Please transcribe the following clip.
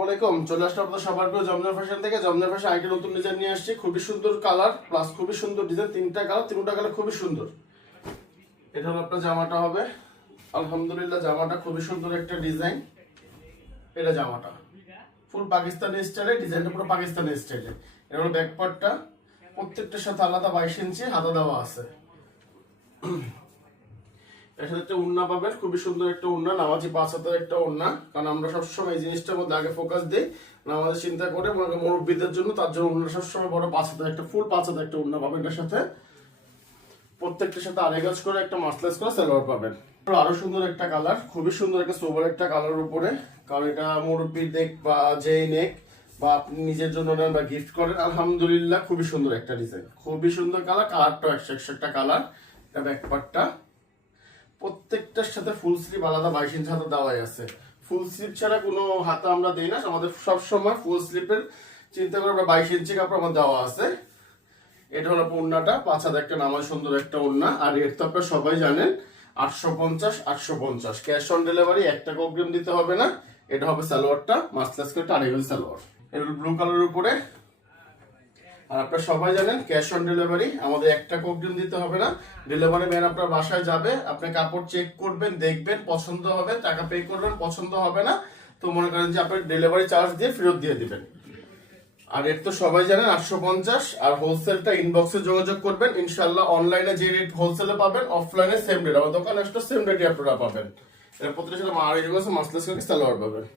আসসালামু আলাইকুম। চলে আসলাম আপনাদের সবার করে জমজম ফ্যাশন থেকে। জমজম ফ্যাশন আরেকটা নতুন ডিজাইন নিয়ে আসছি। খুবই সুন্দর কালার প্লাস খুবই সুন্দর ডিজাইন। তিনটা কালার খুবই সুন্দর। এটা হলো আপনার জামাটা হবে। আলহামদুলিল্লাহ জামাটা খুবই সুন্দর একটা ডিজাইন। এটা জামাটা ফুল পাকিস্তানি স্টাইলে, ডিজাইনটা পুরো পাকিস্তানি স্টাইলে। এটা হলো ব্যাক পার্টটা, প্রত্যেকটার সাথে আলাদা 22 ইঞ্চি হাতা দেওয়া আছে। এর সাথে একটা উন্না পাবেন, খুবই সুন্দর একটা উন্না, নামাজি 5 হাতের একটা উন্না। কারণ আমরা সবসময় এই জিনিসটার মধ্যে আগে ফোকাস দিই, নামাজি চিন্তা করে মুরব্বীদের জন্য, তার জন্য উন্না সবসময় বড় 5 হাতের একটা ফুল 5 হাতের একটা উন্না পাবেন। এটার সাথে প্রত্যেকটার সাথে আড়াই গজ করে একটা মাসলেস করে সালোয়ার পাবেন। আরো সুন্দর একটা কালার, খুবই সুন্দর একটা সোবার একটা কালার উপরে। কারণ এটা মুরব্বীর নেক বা যেই নেক বা আপনি নিজের জন্য নেন বা গিফট করেন, আলহামদুলিল্লাহ খুবই সুন্দর একটা ডিজাইন, খুবই সুন্দর কালার। কালারটা 100 একটা কালার। এটা ব্যাক পার্টটা, প্রত্যেকটার সাথে ফুল স্লিভ আলাদা 22 ইঞ্চি হাতা দেওয়াই আছে। ফুল স্লিভ ছাড়া কোনো হাতা আমরা দিই না, আমাদের সবসময় ফুল স্লিভের চিন্তা করে আমরা 22 ইঞ্চি কাপড় আমার দেওয়া আছে। এটা হলো ওড়নাটা, 5 হাত একটা নামাজ সুন্দর একটা ওড়না। আর রেট তো আপনারা সবাই জানেন, 850 ক্যাশ অন ডেলিভারি, 1 টাকা অগ্রিম দিতে হবে না। এটা হবে সালোয়ারটা, মাসলাস করে আড়াই গজ সালোয়ার। এটা ব্লু কালারের উপরে। আর আপনারা সবাই জানেন ক্যাশ অন ডেলিভারি, আমাদের 1 টাকা অগ্রিম দিতে হবে না। ডেলিভারি ম্যান আপনার বাসায় যাবে, আপনি কাপড় চেক করবেন, দেখবেন, পছন্দ হবে টাকা পে করবেন, পছন্দ হবে না তো মনে করেন যে আপনি ডেলিভারি চার্জ দিয়ে ফেরত দিয়ে দিবেন। আর রেট তো সবাই জানেন 850। আর হোলসেলটা ইনবক্সে যোগাযোগ করবেন, ইনশাল্লাহ অনলাইনে যে রেট হোলসেলে পাবেন অফলাইনে সেম রেট, আমার দোকানে আসলে সেম রেটে আপনারা পাবেন। এর প্রতিটা সাথে আড়াই গজ মাসলেস করে সালোয়ার পাবেন।